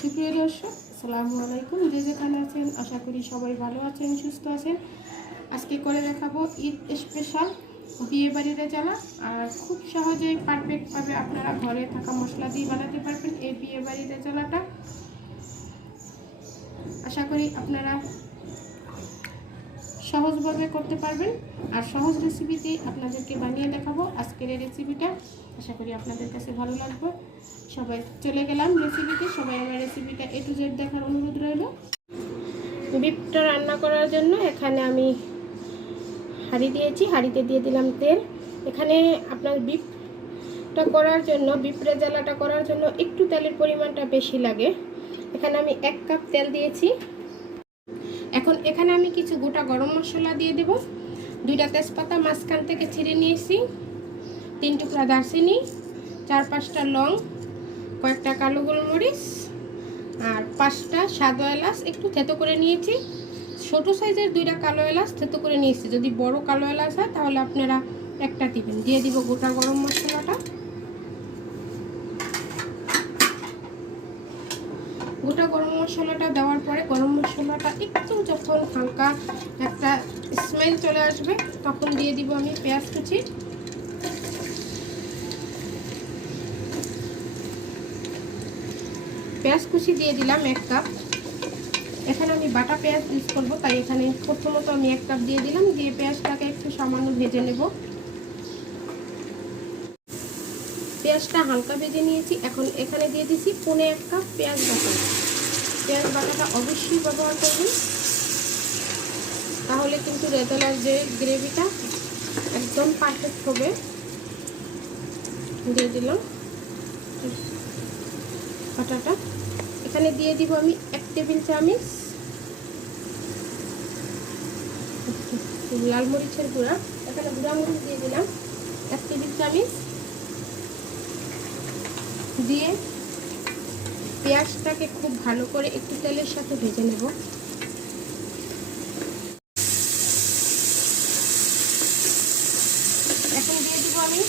সুপ্রিয় দর্শক, আসসালামু আলাইকুম। যে যেখানে আছেন আশা করি সবাই ভালো আছেন, সুস্থ আছেন। আজকে করে দেখাবো ঈদ স্পেশাল বিয়েবাড়ির রেজালা। আর খুব সহজেই পারফেক্টভাবে আপনারা ঘরে থাকা মশলা দিয়ে বানাতে পারবেন এই বিয়েবাড়ির রেজালাটা। আশা করি আপনারা সহজভাবে করতে পারবেন। আর সহজ রেসিপিতে আপনাদেরকে বানিয়ে দেখাবো আজকের এই রেসিপিটা। আশা করি আপনাদের কাছে ভালো লাগবে। সবাই চলে গেলাম রেসিপিতে। সবাই আমার রেসিপিটা A to Z দেখার অনুরোধ রইল। বিফটা রান্না করার জন্য এখানে আমি হাঁড়ি দিয়েছি, হাঁড়িতে দিয়ে দিলাম তেল। এখানে আপনার বিফটা করার জন্য, বিফ রেজালাটা করার জন্য একটু তেলের পরিমাণটা বেশি লাগে। এখানে আমি 1 কাপ তেল দিয়েছি। এখন এখানে আমি কিছু গোটা গরম মশলা দিয়ে দেব। 2টা তেজপাতা মাঝখান থেকে ছিঁড়ে নিয়েছি, 3 টুকরা দারচিনি, 4-5টা লং, কয়েকটা কালো গোলমরিচ আর 5টা সাদা এলাচ একটু থেতো করে নিয়েছি। ছোট সাইজের 2টা কালো এলাচ থেতো করে নিয়েছি। যদি বড় কালো এলাচ হয় তাহলে আপনারা একটা দিবেন। দিয়ে দিব গোটা গরম মশলাটা। গোটা গরম মশলাটা দেওয়ার পরে গরম মশলাটা একটু যখন হালকা একটা স্মেল চলে আসবে তখন দিয়ে দিব আমি পেঁয়াজ কুচি। পেঁয়াজ কুচি দিয়ে দিলাম 1 কাপ। এখানে আমি বাটা পেঁয়াজ ইউজ করবো, তাই এখানে প্রথমত আমি 1 কাপ দিয়ে দিলাম। দিয়ে পেঁয়াজটাকে একটু সামান্য ভেজে নেব। পেঁয়াজটা হালকা ভেজে নিয়েছি। এখন এখানে দিয়ে দিচ্ছি 1/4 কাপ পেঁয়াজ বাটা। পেঁয়াজ বাটাটা অবশ্যই ব্যবহার করবেন, তাহলে কিন্তু রেজালার যে গ্রেভিটা একদম পারফেক্ট হবে। দিয়ে দিলাম বাটাটা। এখানে দিয়ে দিব আমি 1 টেবিল চামচ লাল মরিচের গুঁড়া। এখানে গুঁড়া মরিচ দিয়ে দিলাম 1 টেবিল চামচ। দিয়ে পেঁয়াজটাকে খুব ভালো করে একটু তেলের সাথে ভেজে নেব। এখন দিয়ে দিব আমি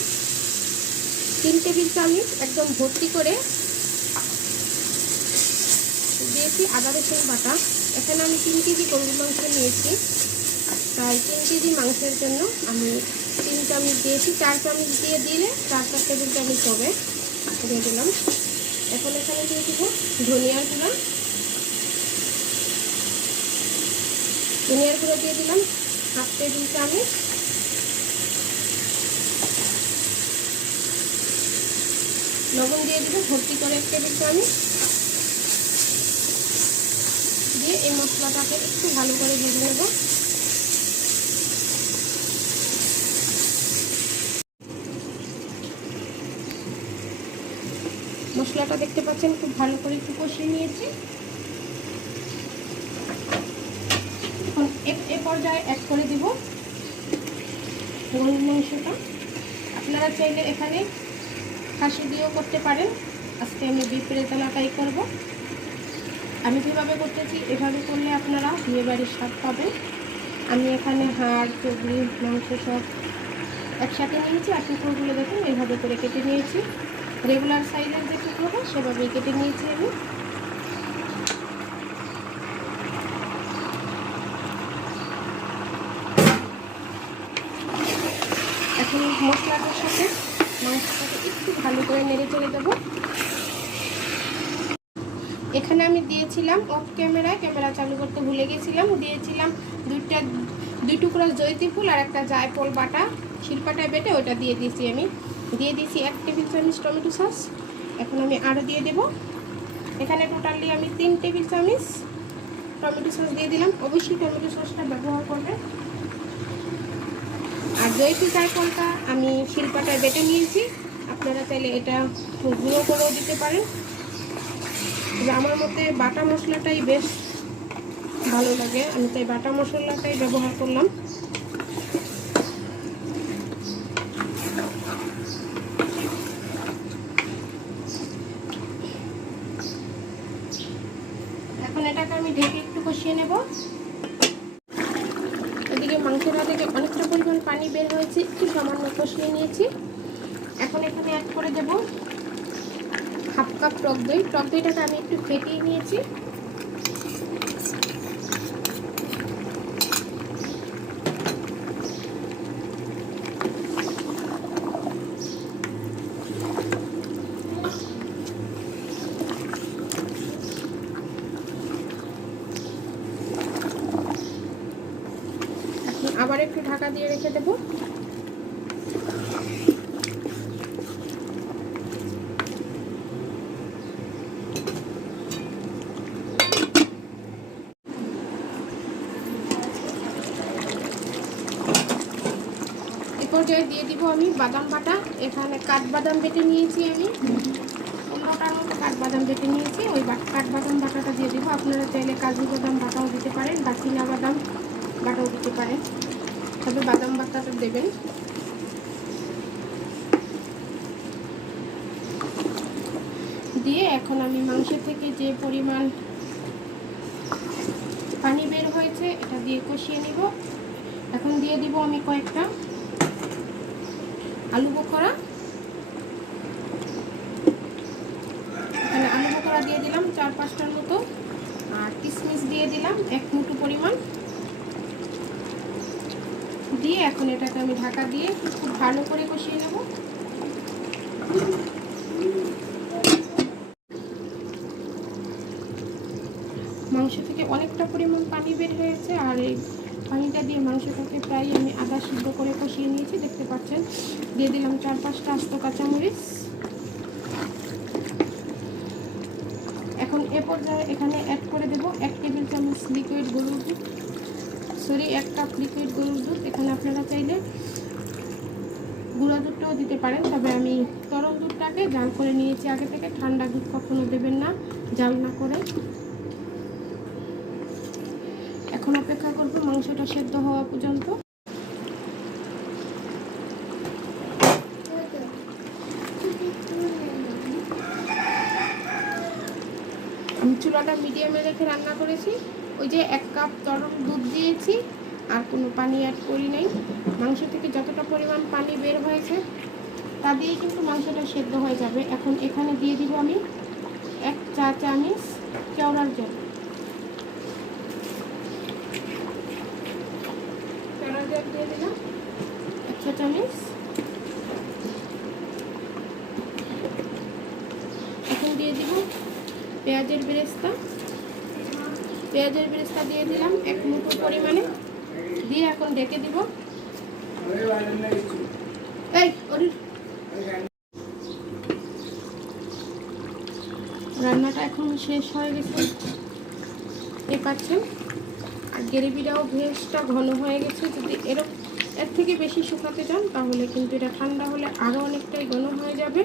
3 টেবিল চামচ একদম ভর্তি করে দিয়েছি আদা রসুন বাটা। এখানে আমি 3 কেজি গরুর মাংস নিয়েছি, তাই 3 কেজি মাংসের জন্য আমি 3 চামচ দিয়েছি। 4 চামচ দিয়ে দিলে 4 টেবিল চামচ হবে। দিয়ে দিলাম। এখন এখানে দিয়ে দিব ধনিয়ার গুঁড়া। ধনিয়ার গুঁড়া দিয়ে দিলাম 1/2 টেবিল চামচ। লবণ দিয়ে দিব ভর্তি করে 1 টেবিল চামচ। দিয়ে এই মশলাটাকে একটু ভালো করে ভেজে নেব। মশলাটা দেখতে পাচ্ছেন খুব ভালো করে একটু কষিয়ে নিয়েছি। এখন এ পর্যায়ে অ্যাড করে দিব গরুর মাংসটা। আপনারা চাইলে এখানে খাসি দিয়েও করতে পারেন। আজকে আমি বিফ রেজালাটাই করব। আমি যেভাবে করতেছি এভাবে করলে আপনারা বিয়েবাড়ির স্বাদ পাবেন। আমি এখানে হাড়, চর্বি, মাংস সব একসাথে নিয়েছি। আর টুকরোগুলো দেখুন এইভাবে করে কেটে নিয়েছি। রেগুলার সাইজের যে টুকরোটা সেভাবেই কেটে নিয়েছি আমি। এখন মশলাটার সাথে মাংসটাকে একটু ভালো করে নেড়ে চেড়ে দেবো। এখানে আমি দিয়েছিলাম অফ ক্যামেরায়, ক্যামেরা চালু করতে ভুলে গেছিলাম, দিয়েছিলাম 2 টুকরা জয়িত্রী ফুল আর একটা জায়ফল বাটা শিলপাটায় বেটে ওটা দিয়ে দিয়েছি আমি। দিয়ে দিয়েছি 1 টেবিল চামচ টমেটো সস। এখন আমি আরও দিয়ে দেব। এখানে টোটালি আমি 3 টেবিল চামচ টমেটো সস দিয়ে দিলাম। অবশ্যই টমেটো সসটা ব্যবহার করবেন। আর জয়িত্রী জায়ফলটা আমি শিলপাটায় বেটে নিয়েছি, আপনারা চাইলে এটা গুঁড়ো করেও দিতে পারেন। আমার মতে বাটা মশলাটাই বেশ ভালো লাগে, আমি তাই বাটা মশলাটাই ব্যবহার করলাম। এখন এটাকে আমি ঢেকে একটু কষিয়ে নেব। এদিকে মাংসটা থেকে অনেকটা পরিমাণ পানি বের হয়েছে, একটু সামান্য কষিয়ে নিয়েছি। এখন এখানে অ্যাড করে দেব 1/2 কাপ টক দই। টক দইটাকে আমি একটু ফেটিয়ে নিয়েছি। আবার একটু ঢাকা দিয়ে রেখে দেব। পর্যায়ে দিয়ে দিব আমি বাদাম বাটা। এখানে কাঠবাদাম বেটে নিয়েছি আমি 15টার মতো কাঠবাদাম বেটে নিয়েছি। ওই কাঠবাদাম বাটাটা দিয়ে দিব। আপনারা চাইলে কাজু বাদাম বাটাও দিতে পারেন বা চীনা বাদাম বাটাও দিতে পারেন, তবে বাদাম বাটাটা দেবেন। দিয়ে এখন আমি মাংস থেকে যে পরিমাণ পানি বের হয়েছে এটা দিয়ে কষিয়ে নিব। এখন দিয়ে দিব আমি কয়েকটা আলু বখরা। এখানে আলু বখরা দিয়ে দিলাম 4-5টার মতো, আর কিশমিশ দিয়ে দিলাম 1 মুঠো পরিমাণ। দিয়ে এখন এটাকে আমি ঢাকা দিয়ে খুব ভালো করে কষিয়ে নেব। মাংস থেকে অনেকটা পরিমাণ পানি বের হয়েছে, আর এই পানিটা দিয়ে মাংসটাকে প্রায় আমি আধা সিদ্ধ করে কষিয়ে নিয়েছি, দেখতে পাচ্ছেন। দিয়ে দিলাম 4-5টা আস্ত কাঁচামরিচ। এখন এ পর্যায়ে এখানে অ্যাড করে দেব 1 টেবিল চামচ লিকুইড গরুর দুধ, 1 কাপ লিকুইড গরুর দুধ। এখানে আপনারা চাইলে গুঁড়া দুধটাও দিতে পারেন, তবে আমি তরল দুধটাকে জাল করে নিয়েছি আগে থেকে। ঠান্ডা দুধ কখনো দেবেন না জাল না করে। এখন অপেক্ষা করব মাংসটা সেদ্ধ হওয়া পর্যন্ত। আমি চুলাটা মিডিয়ামে রেখে রান্না করেছি। ওই যে 1 কাপ তরল দুধ দিয়েছি, আর কোনো পানি অ্যাড করি নাই। মাংস থেকে যতটা পরিমাণ পানি বের হয়েছে তা দিয়েই কিন্তু মাংসটা সেদ্ধ হয়ে যাবে। এখন এখানে দিয়ে দিব আমি 1 চা চামচ কেওড়ার জল। কেওড়ার জল দিয়ে দিলাম 1 চা চামচ। এখন দিয়ে দিব পেঁয়াজের বেরেস্তা। পেঁয়াজের বেরেস্তা দিয়ে দিলাম 1 মুঠো পরিমাণে। দিয়ে এখন ঢেকে দিব। রান্নাটা এখন শেষ হয়ে গেছে, দেখতে পাচ্ছেন। আর গ্রেভিটাও বেশটা ঘন হয়ে গেছে। যদি এর থেকে বেশি শুকাতে চান তাহলে কিন্তু এটা ঠান্ডা হলে আরও অনেকটাই ঘন হয়ে যাবে।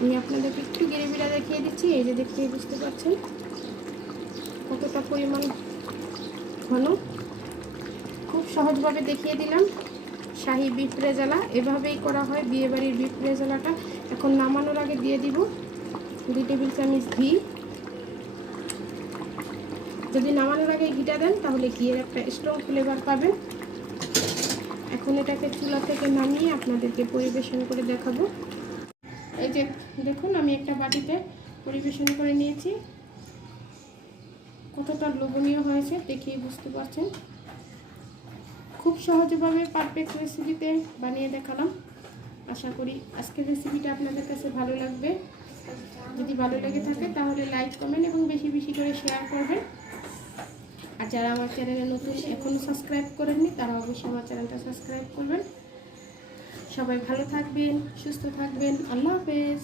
আমি আপনাদেরকে একটু গ্রেভিটা দেখিয়ে দিচ্ছি। এই যে দেখতেই বুঝতে পারছেন কতটা পরিমাণ ঘন। খুব সহজভাবে দেখিয়ে দিলাম শাহী বিফ রেজালা। এভাবেই করা হয় বিয়েবাড়ির বিফ রেজালাটা। এখন নামানোর আগে দিয়ে দিব 2 টেবিল চামচ ঘি। যদি নামানোর আগে ঘিটা দেন তাহলে ঘিয়ের একটা স্ট্রং ফ্লেভার পাবেন। এখন এটাকে চুলা থেকে নামিয়ে আপনাদেরকে পরিবেশন করে দেখাবো। এই যে দেখুন আমি একটা বাটিতে পরিবেশন করে নিয়েছি। কতটা লোভনীয় হয়েছে দেখিয়ে বুঝতে পারছেন। খুব সহজভাবে পারফেক্ট রেসিপিতে বানিয়ে দেখালাম। আশা করি আজকের রেসিপিটা আপনাদের কাছে ভালো লাগবে। যদি ভালো লেগে থাকে তাহলে লাইক কমেন্ট এবং বেশি বেশি করে শেয়ার করবেন। আর যারা আমার চ্যানেলে নতুন এখনও সাবস্ক্রাইব করেননি তারা অবশ্যই আমার চ্যানেলটা সাবস্ক্রাইব করবেন। সবাই ভালো থাকবেন, সুস্থ থাকবেন। আল্লাহ হাফেজ।